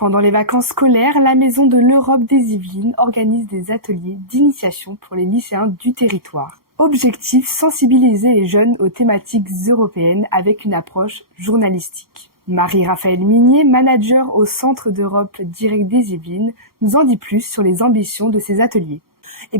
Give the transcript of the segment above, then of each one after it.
Pendant les vacances scolaires, la Maison de l'Europe des Yvelines organise des ateliers d'initiation pour les lycéens du territoire. Objectif, sensibiliser les jeunes aux thématiques européennes avec une approche journalistique. Marie-Raphaëlle Minier, manager au Centre d'Europe Direct des Yvelines, nous en dit plus sur les ambitions de ces ateliers.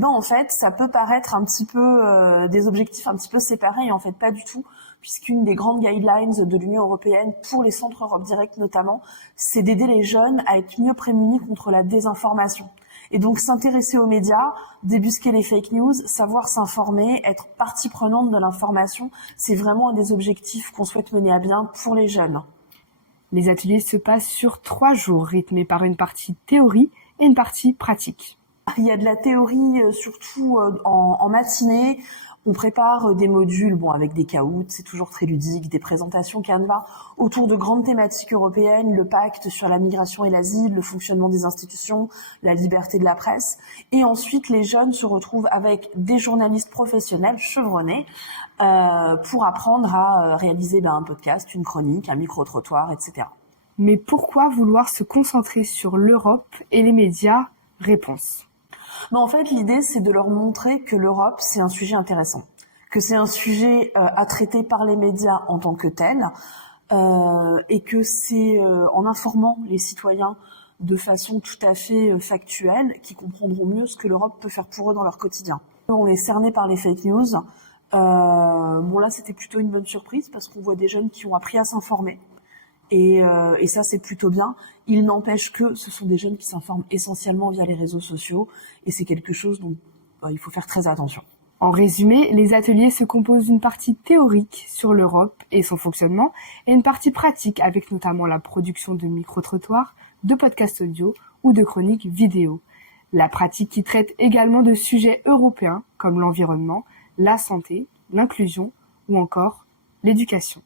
En fait, ça peut paraître un petit peu des objectifs un petit peu séparés, et en fait pas du tout, puisqu'une des grandes guidelines de l'Union européenne pour les centres Europe Direct notamment, c'est d'aider les jeunes à être mieux prémunis contre la désinformation. Et donc s'intéresser aux médias, débusquer les fake news, savoir s'informer, être partie prenante de l'information, c'est vraiment un des objectifs qu'on souhaite mener à bien pour les jeunes. Les ateliers se passent sur 3 jours, rythmés par une partie théorie et une partie pratique. Il y a de la théorie surtout en matinée. On prépare des modules avec des caouts, c'est toujours très ludique, des présentations Canva autour de grandes thématiques européennes, le pacte sur la migration et l'asile, le fonctionnement des institutions, la liberté de la presse. Et ensuite, les jeunes se retrouvent avec des journalistes professionnels chevronnés pour apprendre à réaliser un podcast, une chronique, un micro-trottoir, etc. Mais pourquoi vouloir se concentrer sur l'Europe et les médias ? Réponse. En fait, l'idée, c'est de leur montrer que l'Europe, c'est un sujet intéressant, que c'est un sujet à traiter par les médias en tant que tel, et que c'est en informant les citoyens de façon tout à fait factuelle qu'ils comprendront mieux ce que l'Europe peut faire pour eux dans leur quotidien. On est cerné par les fake news. Là, c'était plutôt une bonne surprise parce qu'on voit des jeunes qui ont appris à s'informer. Et ça, c'est plutôt bien. Il n'empêche que ce sont des jeunes qui s'informent essentiellement via les réseaux sociaux et c'est quelque chose dont il faut faire très attention. En résumé, les ateliers se composent d'une partie théorique sur l'Europe et son fonctionnement et une partie pratique avec notamment la production de micro-trottoirs, de podcasts audio ou de chroniques vidéo. La pratique qui traite également de sujets européens comme l'environnement, la santé, l'inclusion ou encore l'éducation.